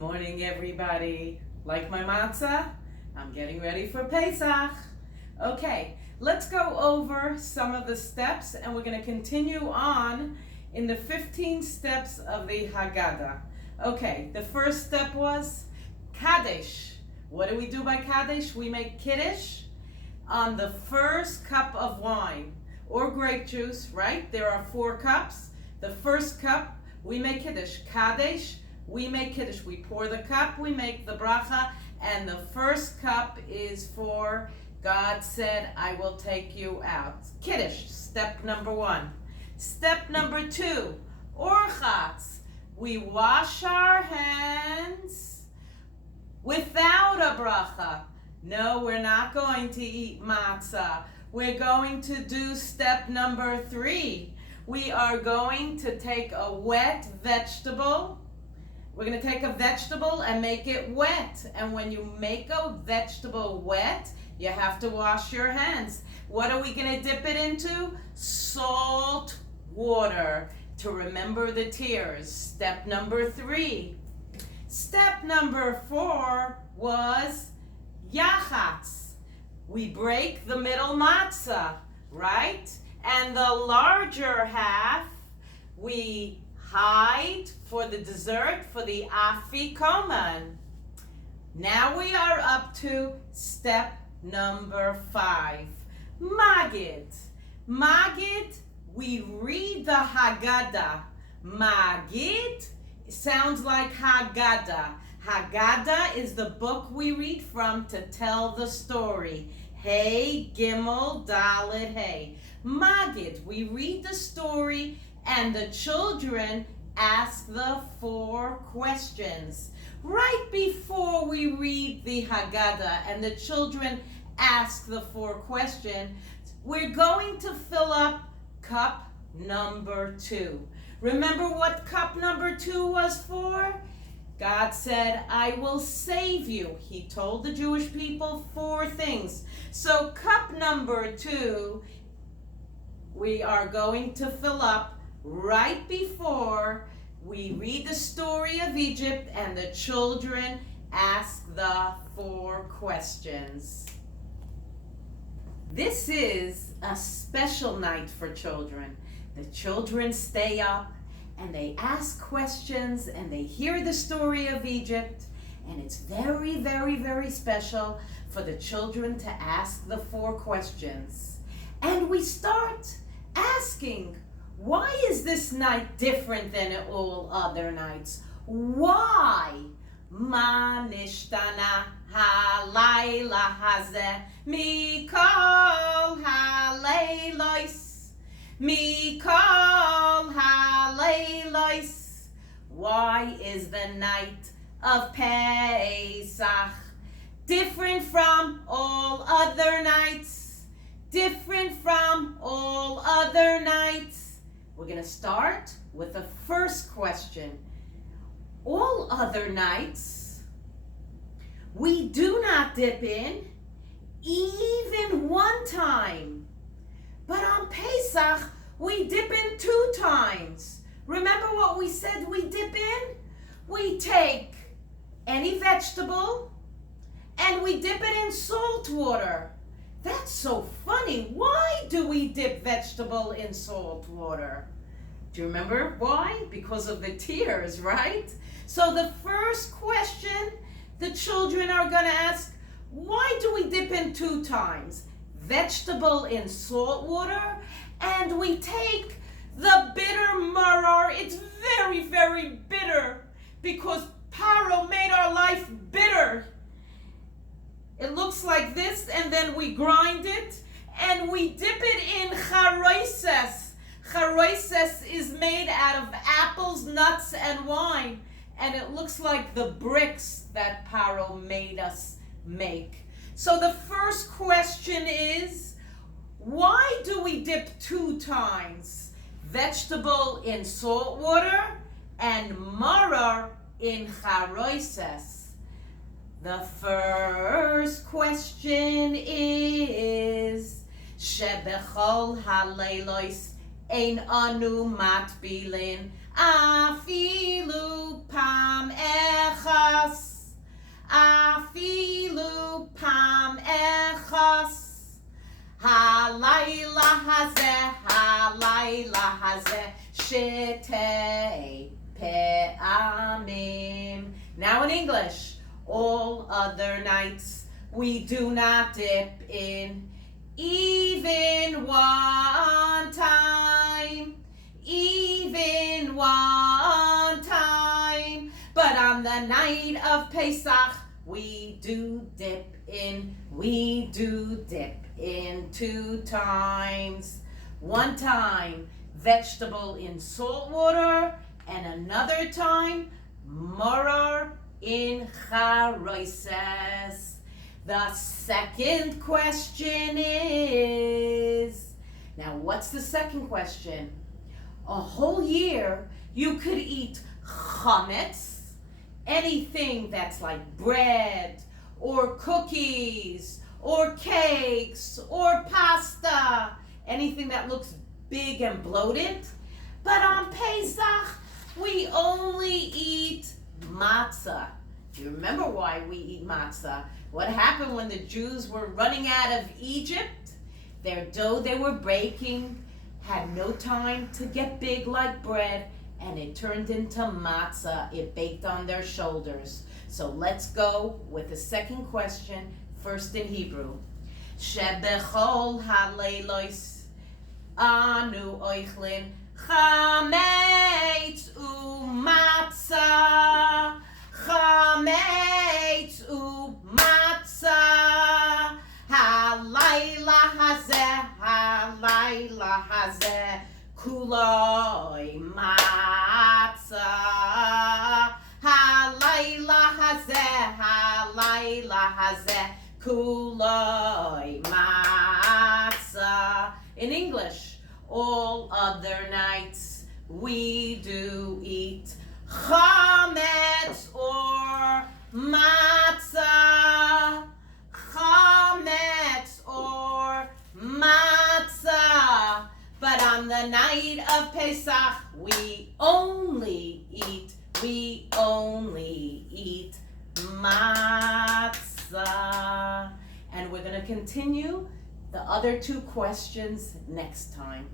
Morning, everybody. Like my matzah? I'm getting ready for Pesach. Okay, let's go over some of the steps, and we're going to continue on in the 15 steps of the Haggadah. Okay, the first step was Kaddish. What do we do by Kaddish? We make Kiddush on the first cup of wine or grape juice, right? There are 4 cups. The first cup, we make Kiddush. Kaddish, we make Kiddush. We pour the cup, we make the bracha, and the first cup is for God said, I will take you out. Kiddush, step number 1. Step number 2, orchatz. We wash our hands without a bracha. No, we're not going to eat matzah. We're going to do step number 3. We are going to take a wet vegetable. We're going to take a vegetable and make it wet. And when you make a vegetable wet, you have to wash your hands. What are we going to dip it into? Salt water to remember the tears. Step number 3. Step number 4 was yachatz. We break the middle matzah, right? And the larger half, we hide for the dessert, for the afikoman. Now we are up to step number 5. Magid. Magid, we read the Haggadah. Magid sounds like Haggadah. Haggadah is the book we read from to tell the story. Hey, Gimel, Dalet, Hey. Magid, we read the story and the children ask the 4 questions. Right before we read the Haggadah and the children ask the 4 questions, we're going to fill up cup number 2. Remember what cup number 2 was for? God said, I will save you. He told the Jewish people 4 things. So cup number 2, we are going to fill up right before we read the story of Egypt and the children ask the 4 questions. This is a special night for children. The children stay up and they ask questions and they hear the story of Egypt, and it's very, very, very special for the children to ask the 4 questions. And we start asking, why is this night different than all other nights? Why? Ma nishtana halayla hazeh mikol halaylos mikol halaylos. Why is the night of Pesach different from all other nights? Different from all other nights. We're going to start with the first question. All other nights, we do not dip in even 1 time. But on Pesach, we dip in 2 times. Remember what we said we dip in? We take any vegetable and we dip it in salt water. That's so funny. Why do we dip vegetable in salt water? Do you remember why? Because of the tears, right? So the first question the children are going to ask, why do we dip in 2 times? Vegetable in salt water, and we take the bitter maror. It's very, very bitter because Paro made our life bitter. It looks like this, and then we grind it, and we dip it in charoises. Charoises is made out of apples, nuts, and wine, and it looks like the bricks that Paro made us make. So the first question is, why do we dip 2 times? Vegetable in salt water and maror in charoises. The first question is, Shebechol haleilos ein anu matbilin afilu pam echas, afilu pam echas. Halayla hazeh, shetei pe'amim. Now in English, all other nights we do not dip in, even one time, even one time. But on the night of Pesach, we do dip in 2 times. One time, vegetable in salt water, and another time, morah in charoises. The second question is, now what's the second question? A whole year, you could eat chametz, anything that's like bread, or cookies, or cakes, or pasta, anything that looks big and bloated. But on Pesach, we only eat matzah. You remember why we eat matzah? What happened when the Jews were running out of Egypt? Their dough they were baking had no time to get big like bread, and it turned into matzah. It baked on their shoulders. So let's go with the second question, first in Hebrew. Shebechol haleilos anu oichlin chametz umatzah, chametz umatzah, halayla hazeh, kuloi matzah, halayla hazeh, kuloi matzah. In English, all other nights we do eat chametz or matzah, chametz or matzah. But on the night of Pesach, we only eat matzah. And we're going to continue the other 2 questions next time.